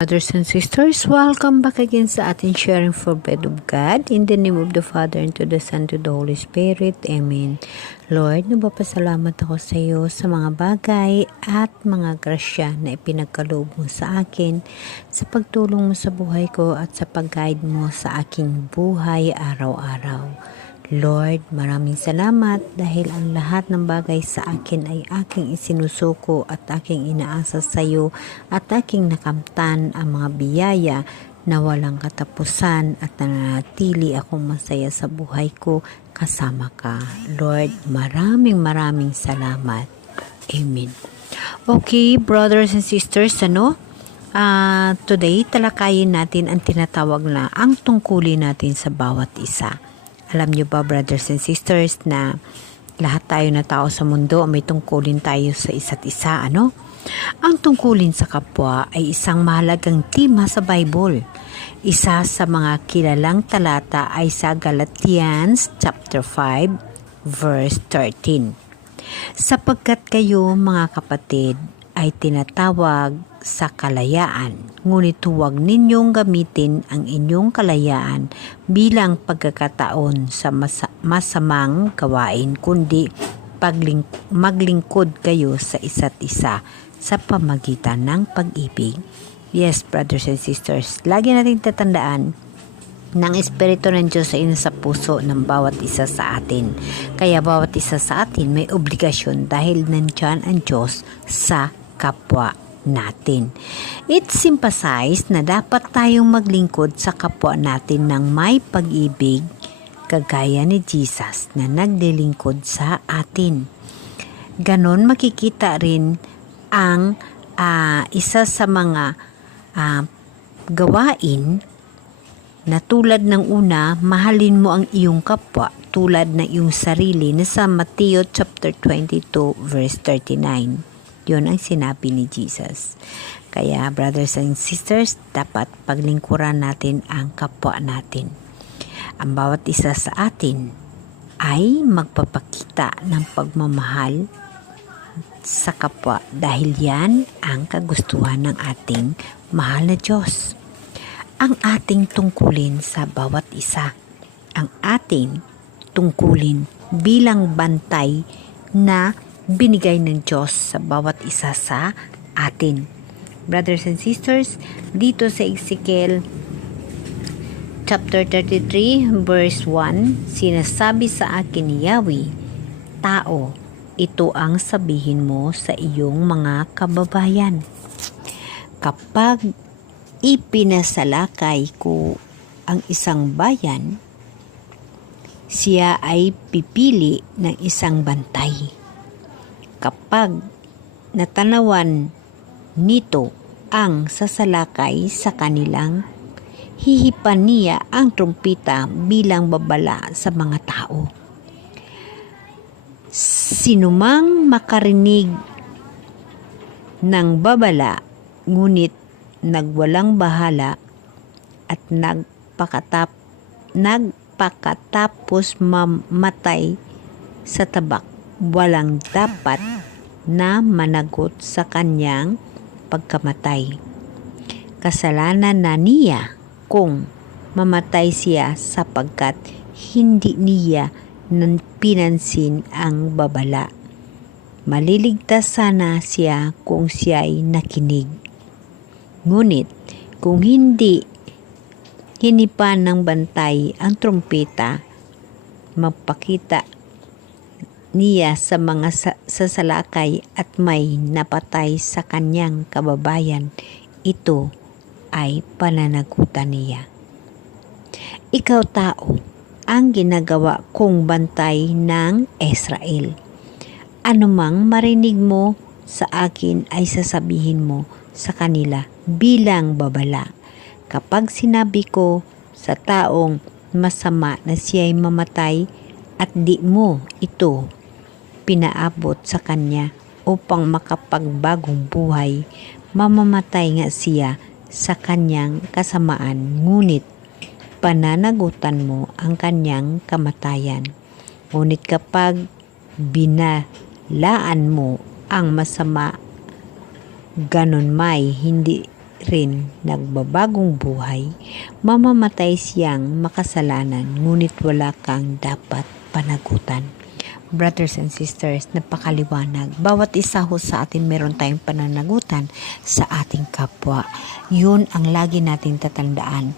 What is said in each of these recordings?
Brothers and sisters, welcome back again sa ating sharing for bread of God. In the name of the Father, and to the Son, to the Holy Spirit. Amen. Lord, nagpapasalamat ako sa iyo sa mga bagay at mga grasya na ipinagkaloob mo sa akin, sa pagtulong mo sa buhay ko at sa pag-guide mo sa aking buhay araw-araw. Lord, maraming salamat dahil ang lahat ng bagay sa akin ay aking isinusuko at aking inaasa sa iyo at aking nakamtan ang mga biyaya na walang katapusan at nananatili akong masaya sa buhay ko kasama ka. Lord, maraming salamat. Amen. Okay, brothers and sisters, today talakayin natin ang tinatawag na ang tungkulin natin sa bawat isa. Alam niyo ba, brothers and sisters, na lahat tayo na tao sa mundo may tungkulin tayo sa isa't isa, Ang tungkulin sa kapwa ay isang mahalagang tema sa Bible. Isa sa mga kilalang talata ay sa Galatians chapter 5 verse 13. Sapagkat kayo, mga kapatid, ay tinatawag sa kalayaan, ngunit huwag ninyong gamitin ang inyong kalayaan bilang pagkakataon sa masamang gawain, kundi maglingkod kayo sa isa't isa sa pamagitan ng pag-ibig. Yes, brothers and sisters, lagi natin tatandaan ng Espiritu ng Diyos ay nasa puso ng bawat isa sa atin. Kaya bawat isa sa atin may obligasyon dahil nandyan ang Diyos sa kapwa natin. It's emphasized na dapat tayong maglingkod sa kapwa natin ng may pag-ibig, kagaya ni Jesus na naglilingkod sa atin. Ganon makikita rin ang isa sa mga gawain na tulad ng una, mahalin mo ang iyong kapwa tulad ng iyong sarili na sa Mateo chapter 22 verse 39. Yun ang sinabi ni Jesus. Kaya brothers and sisters, dapat paglingkuran natin ang kapwa natin. Ang bawat isa sa atin ay magpapakita ng pagmamahal sa kapwa dahil yan ang kagustuhan ng ating mahal na Diyos. Ang ating tungkulin sa bawat isa, ang ating tungkulin bilang bantay na binigay ng Diyos sa bawat isa sa atin. Brothers and sisters, dito sa Ezekiel chapter 33 verse 1, sinasabi sa akin ni Yahweh, tao, ito ang sabihin mo sa iyong mga kababayan. Kapag ipinasalakay ko ang isang bayan, siya ay pipili ng isang bantay. Kapag natanawan nito ang sasalakay sa kanilang, hihipan niya ang trumpita bilang babala sa mga tao. Sinumang makarinig ng babala, ngunit nagwalang bahala at nagpakatapos mamatay sa tabak, walang dapat na managot sa kanyang pagkamatay. Kasalanan na niya kung mamatay siya sapagkat hindi niya pinansin ang babala. Maliligtas sana siya kung siya'y nakinig. Ngunit kung hindi hinipan ng bantay ang trumpeta, magpakita niya sa mga sasalakay at may napatay sa kanyang kababayan, ito ay pananagutan niya. Ikaw tao, ang ginagawa kong bantay ng Israel. Anumang marinig mo sa akin ay sasabihin mo sa kanila bilang babala. Kapag sinabi ko sa taong masama na siya'y mamatay at di mo ito pinaabot sa kanya upang makapagbagong buhay, mamamatay nga siya sa kanyang kasamaan, ngunit pananagutan mo ang kanyang kamatayan. Ngunit kapag binalaan mo ang masama, ganon may hindi rin nagbabagong buhay, mamamatay siyang makasalanan ngunit wala kang dapat panagutan. Brothers and sisters, napakaliwanag. Bawat isa ho sa atin meron tayong pananagutan sa ating kapwa. Yun ang lagi nating tatandaan.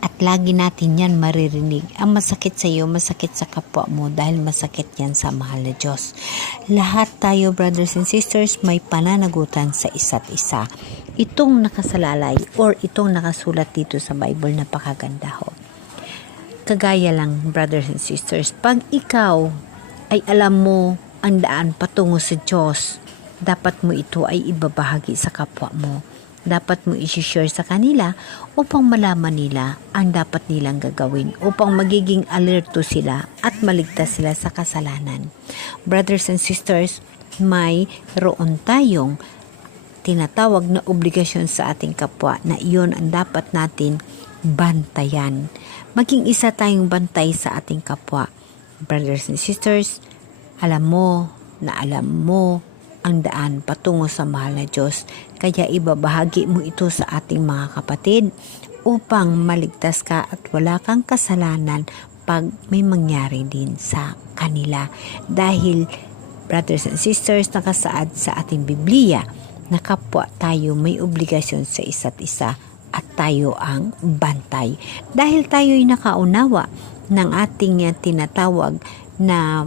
At lagi natin yan maririnig. Ang masakit sa iyo, masakit sa kapwa mo dahil masakit yan sa mahal na Diyos. Lahat tayo, brothers and sisters, may pananagutan sa isa't isa. Itong nakasalalay or itong nakasulat dito sa Bible, napakaganda ho. Kagaya lang, brothers and sisters, pag ikaw ay alam mo ang daan patungo sa Diyos, dapat mo ito ay ibabahagi sa kapwa mo. Dapat mo i-share sa kanila upang malaman nila ang dapat nilang gagawin, upang magiging alerto sila at maligtas sila sa kasalanan. Brothers and sisters, mayroon tayong tinatawag na obligasyon sa ating kapwa na iyon ang dapat natin bantayan. Maging isa tayong bantay sa ating kapwa. Brothers and sisters, alam mo ang daan patungo sa mahal na Diyos. Kaya ibabahagi mo ito sa ating mga kapatid upang maligtas ka at wala kang kasalanan pag may mangyari din sa kanila. Dahil, brothers and sisters, nakasaad sa ating Biblia na kapwa tayo may obligasyon sa isa't isa at tayo ang bantay. Dahil tayo'y nakaunawa ng ating tinatawag na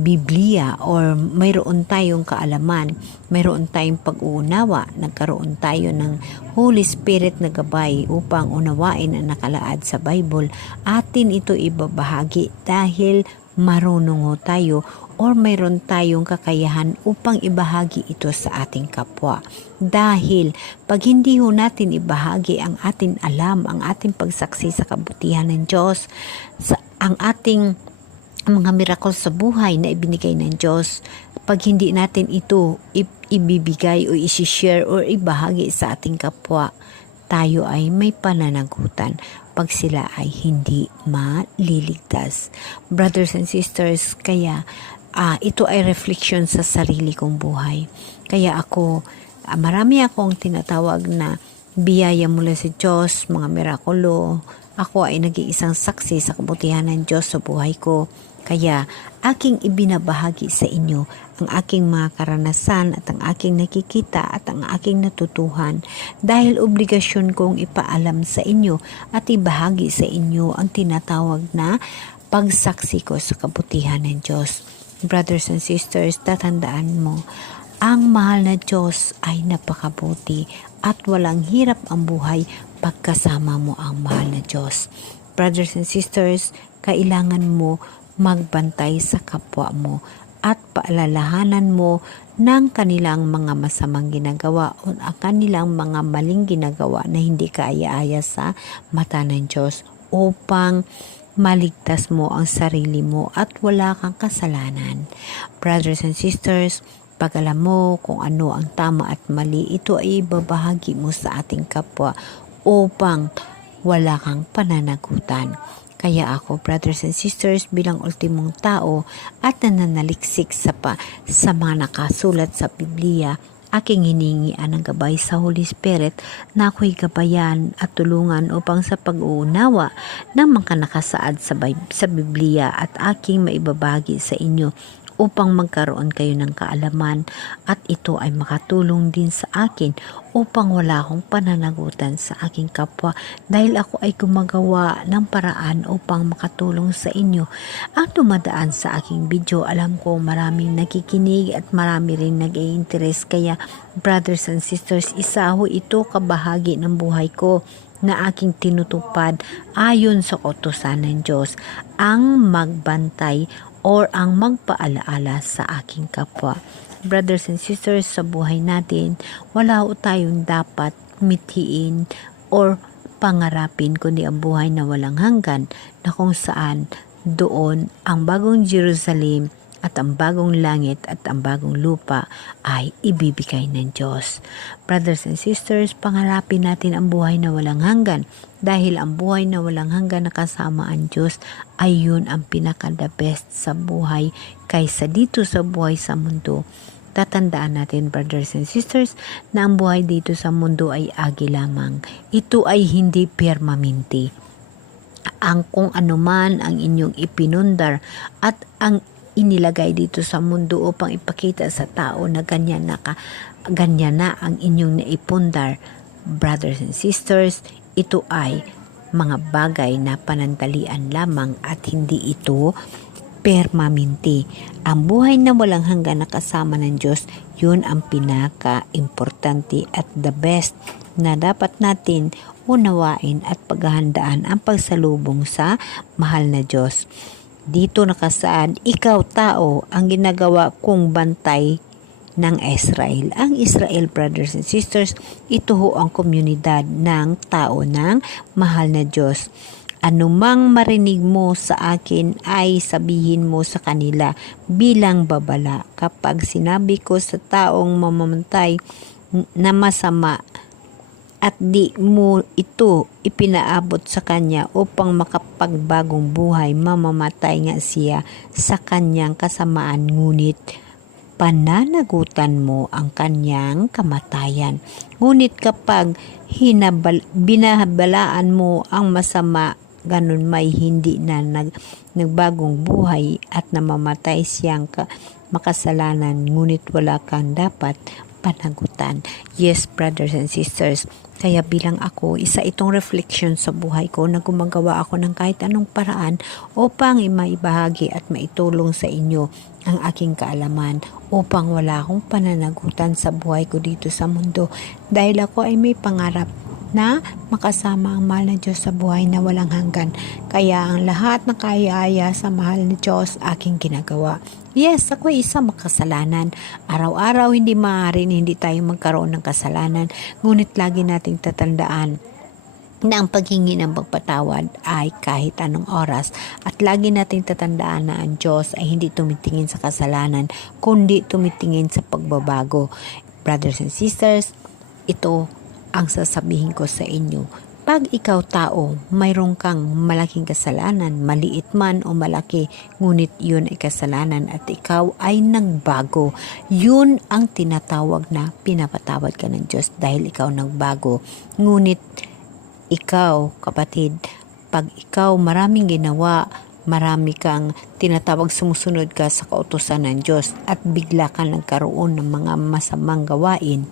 Biblia or mayroon tayong kaalaman, mayroon tayong pag-uunawa, nagkaroon tayo ng Holy Spirit na gabay upang unawain ang nakalaad sa Bible, atin ito ibabahagi dahil marunong ho tayo or mayroon tayong kakayahan upang ibahagi ito sa ating kapwa. Dahil pag hindi ho natin ibahagi ang ating alam, ang ating pagsaksi sa kabutihan ng Diyos, ang ating mga miracle sa buhay na ibinigay ng Diyos, pag hindi natin ito ibibigay o isi-share o ibahagi sa ating kapwa, tayo ay may pananagutan pag sila ay hindi maliligtas. Brothers and sisters, kaya ito ay reflection sa sarili kong buhay. Kaya ako, marami akong tinatawag na biyaya mula sa Diyos, mga mirakulo. Ako ay nag-iisang saksi sa kabutihan ng Diyos sa buhay ko. Kaya aking ibinabahagi sa inyo ang aking mga karanasan at ang aking nakikita at ang aking natutuhan dahil obligasyon kong ipaalam sa inyo at ibahagi sa inyo ang tinatawag na pagsaksi ko sa kabutihan ng Diyos. Brothers and sisters, tatandaan mo, ang mahal na Diyos ay napakabuti at walang hirap ang buhay pagkasama mo ang mahal na Diyos. Brothers and sisters, kailangan mo magbantay sa kapwa mo at paalalahanan mo ng kanilang mga masamang ginagawa o ang kanilang mga maling ginagawa na hindi kaaya-aya sa mata ng Diyos upang maligtas mo ang sarili mo at wala kang kasalanan. Brothers and sisters, pag alam mo kung ano ang tama at mali, ito ay ibabahagi mo sa ating kapwa upang wala kang pananagutan. Kaya ako, brothers and sisters, bilang ultimong tao at nananaliksik sa mga nakasulat sa Biblia, aking hiningian ng gabay sa Holy Spirit na ako'y gabayan at tulungan upang sa pag-uunawa ng mga nakasaad sa Biblia at aking maibabagi sa inyo upang magkaroon kayo ng kaalaman at ito ay makatulong din sa akin upang wala akong pananagutan sa aking kapwa dahil ako ay gumagawa ng paraan upang makatulong sa inyo. Ang dumadaan sa aking video, alam ko maraming nakikinig at marami rin nag-i-interest, kaya brothers and sisters, isa ho ito kabahagi ng buhay ko na aking tinutupad ayon sa utusan ng Diyos, ang magbantay or ang magpaalaala sa aking kapwa. Brothers and sisters, sa buhay natin, wala ho tayong dapat mithiin or pangarapin kundi ang buhay na walang hanggan na kung saan doon ang bagong Jerusalem at ang bagong langit at ang bagong lupa ay ibibigay ng Diyos. Brothers and sisters, pangarapin natin ang buhay na walang hanggan dahil ang buhay na walang hanggan na kasama ang Diyos ay yun ang pinaka-the best sa buhay kaysa dito sa buhay sa mundo. Tatandaan natin, brothers and sisters, na ang buhay dito sa mundo ay agi lamang. Ito ay hindi permanente. Ang kung anuman ang inyong ipinundar at ang inilagay dito sa mundo upang ipakita sa tao na ganyan na ang inyong naipundar, brothers and sisters, ito ay mga bagay na panandalian lamang at hindi ito permanente. Ang buhay na walang hanggan na kasama ng Diyos, yun ang pinaka-importante at the best na dapat natin unawain at paghahandaan ang pagsalubong sa mahal na Diyos. Dito nakasaad, ikaw tao ang ginagawa kong bantay ng Israel. Ang Israel, brothers and sisters, ito ho ang komunidad ng tao ng mahal na Diyos. Anumang marinig mo sa akin ay sabihin mo sa kanila bilang babala. Kapag sinabi ko sa taong mamamatay na masama at di mo ito ipinaabot sa kanya upang makapagbagong buhay, mamamatay nga siya sa kanyang kasamaan, ngunit pananagutan mo ang kanyang kamatayan. Ngunit kapag binabalaan mo ang masama, ganun may hindi na nagbagong buhay at namamatay siyang makasalanan, ngunit wala kang dapat panagutan. Yes, brothers and sisters, kaya bilang ako, isa itong reflection sa buhay ko na gumagawa ako ng kahit anong paraan upang maibahagi at maitulong sa inyo ang aking kaalaman upang wala akong pananagutan sa buhay ko dito sa mundo, dahil ako ay may pangarap na makasama ang mahal na Diyos sa buhay na walang hanggan. Kaya ang lahat na kaya sa mahal na Diyos aking ginagawa. Yes, ako ay isang makasalanan. Araw-araw hindi maaaring hindi tayo magkaroon ng kasalanan. Ngunit lagi nating tatandaan na ang paghingi ng pagpatawad ay kahit anong oras. At lagi nating tatandaan na ang Diyos ay hindi tumitingin sa kasalanan, kundi tumitingin sa pagbabago. Brothers and sisters, ito ang sasabihin ko sa inyo. Pag ikaw tao, mayroon kang malaking kasalanan, maliit man o malaki, ngunit yun ay kasalanan at ikaw ay nagbago. Yun ang tinatawag na pinapatawad ka ng Diyos dahil ikaw nagbago. Ngunit ikaw, kapatid, pag ikaw maraming ginawa, marami kang tinatawag, sumusunod ka sa kautusan ng Diyos at bigla ka nagkaroon ng mga masamang gawain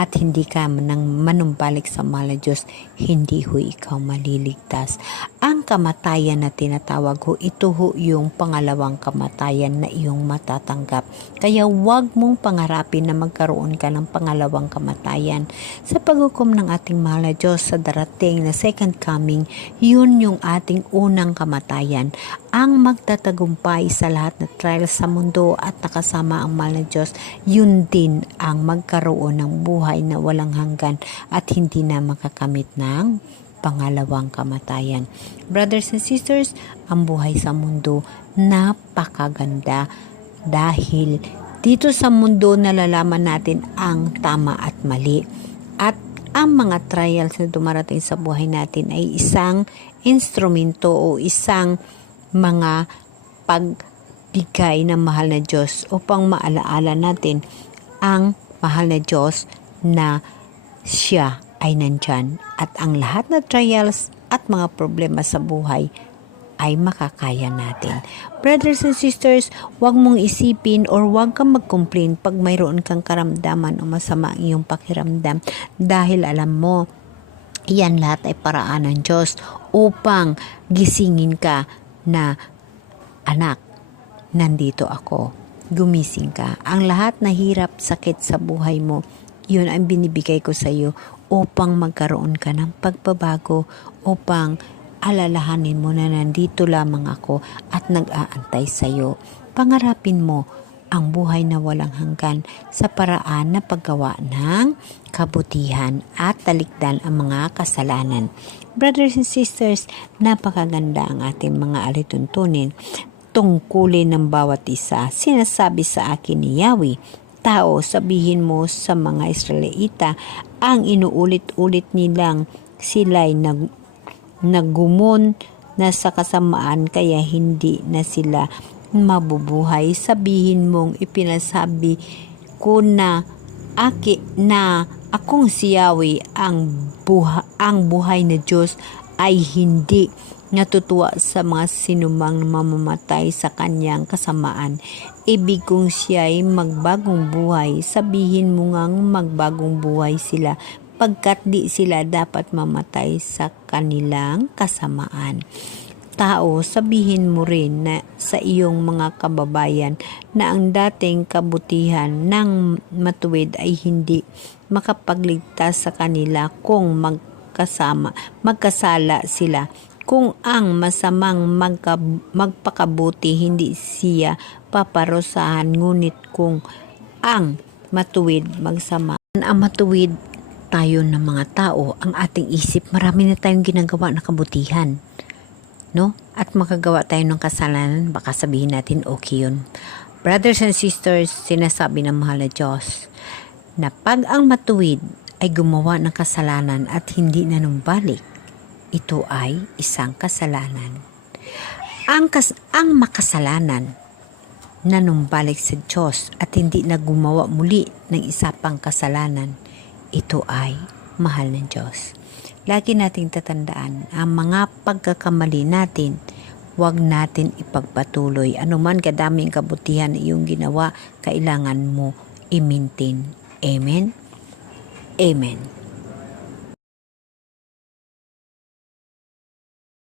at hindi ka manumbalik sa mahal na Diyos, hindi ho ikaw maliligtas. Ang kamatayan na tinatawag ho, ito ho yung pangalawang kamatayan na iyong matatanggap. Kaya huwag mong pangarapin na magkaroon ka ng pangalawang kamatayan. Sa paghukom ng ating mahal na Diyos sa darating na second coming, yun yung ating unang kamatayan. Ang magtatagumpay sa lahat na trials sa mundo at nakasama ang mahal na Diyos, yun din ang magkaroon ng buhay na walang hanggan at hindi na makakamit ng pangalawang kamatayan. Brothers and sisters, ang buhay sa mundo napakaganda dahil dito sa mundo nalalaman natin ang tama at mali. At ang mga trials na dumarating sa buhay natin ay isang instrumento o isang mga pagbigay ng mahal na Diyos upang maalaala natin ang mahal na Diyos na siya ay nandyan at ang lahat na trials at mga problema sa buhay ay makakaya natin. Brothers and sisters, huwag mong isipin or huwag kang mag-complain pag mayroon kang karamdaman o masama ang iyong pakiramdam, dahil alam mo, iyan lahat ay paraan ng Diyos upang gisingin ka na, anak, nandito ako. Gumising ka. Ang lahat na hirap, sakit sa buhay mo, yun ang binibigay ko sa iyo upang magkaroon ka ng pagbabago, upang alalahanin mo na nandito lamang ako at nag-aantay sa iyo. Pangarapin mo ang buhay na walang hanggan sa paraan na paggawa ng kabutihan at talikdan ang mga kasalanan. Brothers and sisters, napakaganda ang ating mga alituntunin tungkulin ng bawat isa. Sinasabi sa akin ni Yahweh, tao, sabihin mo sa mga Israelita, ang inuulit-ulit nilang sila'y naggumon na sa kasamaan kaya hindi na sila mabubuhay. Sabihin mong ipinasabi ko na akong si Yahweh ang buhay na Diyos ay hindi natutuwa sa mga sinumang mamamatay sa kanyang kasamaan. Ibig kong siya'y magbagong buhay, sabihin mo ngang magbagong buhay sila, pagkat di sila dapat mamatay sa kanilang kasamaan. Tao, sabihin mo rin na sa iyong mga kababayan na ang dating kabutihan ng matuwid ay hindi makapagligtas sa kanila kung magkasala sila. Kung ang masamang magpakabuti, hindi siya paparusahan, ngunit kung ang matuwid magsama. Ang matuwid tayo ng mga tao, ang ating isip, marami na tayong ginagawa na kabutihan. No? At makagawa tayo ng kasalanan, baka sabihin natin okay yun. Brothers and sisters, sinasabi ng mahal na Diyos na pag ang matuwid ay gumawa ng kasalanan at hindi nanumbalik, ito ay isang kasalanan. Ang makasalanan nanumbalik sa Diyos at hindi na gumawa muli ng isa pang kasalanan, ito ay mahal ng Diyos. Lagi nating tatandaan, ang mga pagkakamali natin, huwag natin ipagpatuloy. Anuman kadaming kabutihan na iyong ginawa, kailangan mo i-maintain. Amen? Amen.